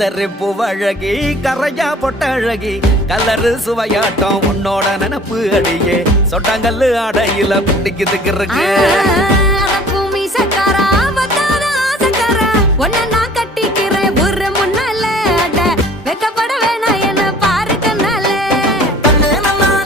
கத்தரிப்பு அழகி கரையா பொட்ட அழகி கலரு சுவையாட்டம் உன்னோட நினப்பு அடியே சொட்டாங்கல்லு அடையில பிடிக்குதுக்கு இருக்கு பூமி சக்காரா வந்தாத ஆசக்காரா ஒன்ன